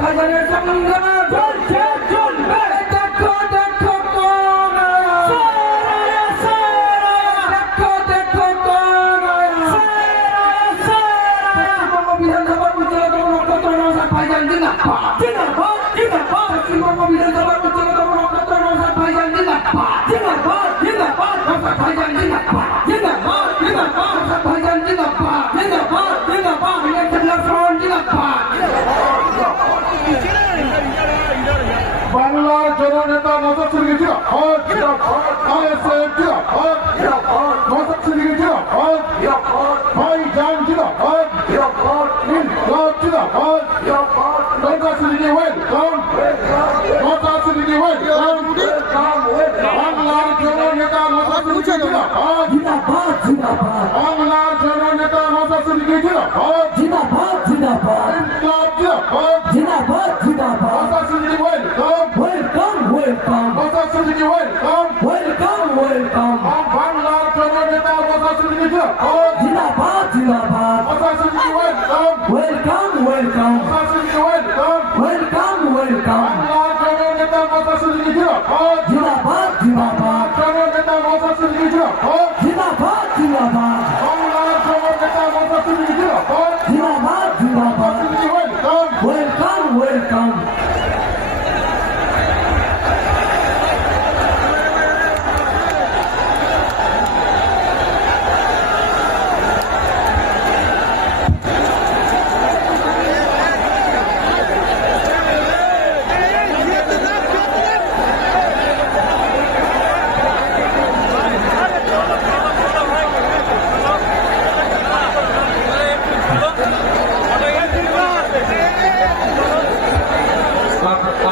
ভাইজানের সংগ্রাম চলছে চলবে। দেখো দেখো কোন দেখো দেখো কোন পশ্চিমবঙ্গ বিধানসভার উচ্চতম নক্ষত্র নৌসাদ ভাইজান জিন্দাবাদ জিন্দাবাদ জিন্দাবাদ। পশ্চিমবঙ্গ বিধানসভার উচ্চতম নক্ষত্র নৌসাদ ভাইজান জিন্দাবাদ জিন্দাবাদ জিন্দাবাদ। নৌসাদ ভাইজান জিন্দাবাদ জিন্দাবাদ জিন্দাবাদ। নৌসাদ ভাইজান জিন্দাবাদ জিন্দাবাদ জিন্দাবাদ। ইলেকশন লড়ছেন জিন্দাবাদ। বাংলার জননেতা নওশাদ সিদ্দিকী জিন্দাবাদ জিন্দাবাদ। আইএসএফ জিন্দাবাদ জিন্দাবাদ। নওশাদ সিদ্দিকী জিন্দাবাদ জিন্দাবাদ। ভাইজান জিন্দাবাদ জিন্দাবাদ। ইনকলাব জিন্দাবাদ জিন্দাবাদ। Naushad Siddiqui welcome Naushad Siddiqui welcome. বাংলার জননেতা নওশাদ সিদ্দিকী জিন্দাবাদ জিন্দাবাদ জিন্দাবাদ বাংলার জননেতা নওশাদ সিদ্দিকী জিন্দাবাদ জিন্দাবাদ জিন্দাবাদ ইনকলাব জিন্দাবাদ জিন্দাবাদ জিন্দাবাদ। Naushad Siddiqui welcome welcome welcome Naushad Siddiqui welcome. Welcome welcome. বাংলার জননেতা নওশাদ সিদ্দিকী জিন্দাবাদ জিন্দাবাদ জিন্দাবাদ। Naushad Siddiqui welcome welcome welcome Naushad Siddiqui welcome. Welcome welcome. বাংলার জননেতা নওশাদ সিদ্দিকী জিন্দাবাদ জিন্দাবাদ জিন্দাবাদ জননেতা নওশাদ সিদ্দিকী জিন্দাবাদ জিন্দাবাদ জিন্দাবাদ বাংলার জননেতা নওশাদ সিদ্দিকী জিন্দাবাদ জিন্দাবাদ জিন্দাবাদ। সিদ্দিকী ওয়েলকাম। Welcome welcome.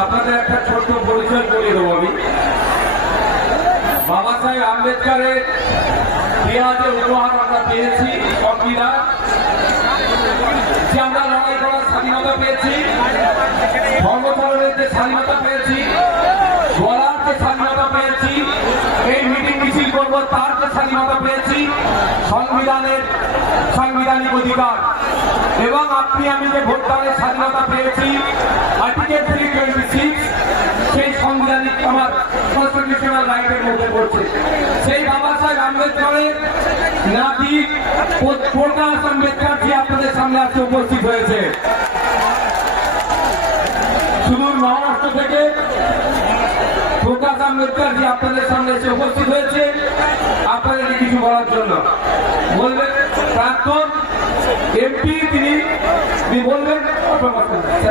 আপনাদের একটা ছোট্ট পরিচয় করে দেবো আমি। বাবা সাহেব আম্বেদকরের দেওয়া যে উপহার আমরা পেয়েছি সংবিধান, যে আমরা লড়াই করার স্বাধীনতা পেয়েছি, ধর্মচরণের যে স্বাধীনতা পেয়েছি, বলার যে স্বাধীনতা পেয়েছি, এই মিটিং মিছিল করবো তার যে স্বাধীনতা পেয়েছি, সংবিধানের সাংবিধানিক অধিকার এবং আপনি আমি যে ভোটদানের স্বাধীনতা পেয়েছি আর্টিকেল 326, সেই সাংবিধানিক আমার কনস্টিটিউশনাল রাইটের মধ্যে পড়ছে। সেই বাবা সাহেব আম্বেদকরের নাতি প্রকাশ আম্বেদকর জি আপনাদের সামনে আজকে উপস্থিত হয়েছে সুদূর মহারাষ্ট্র থেকে। প্রকাশ আম্বেদকর জি আপনাদের সামনে এসে উপস্থিত হয়েছে আপনাদের কিছু বলার জন্য। বলবেন প্রাক্তন এমপি, তিনি বলবেন।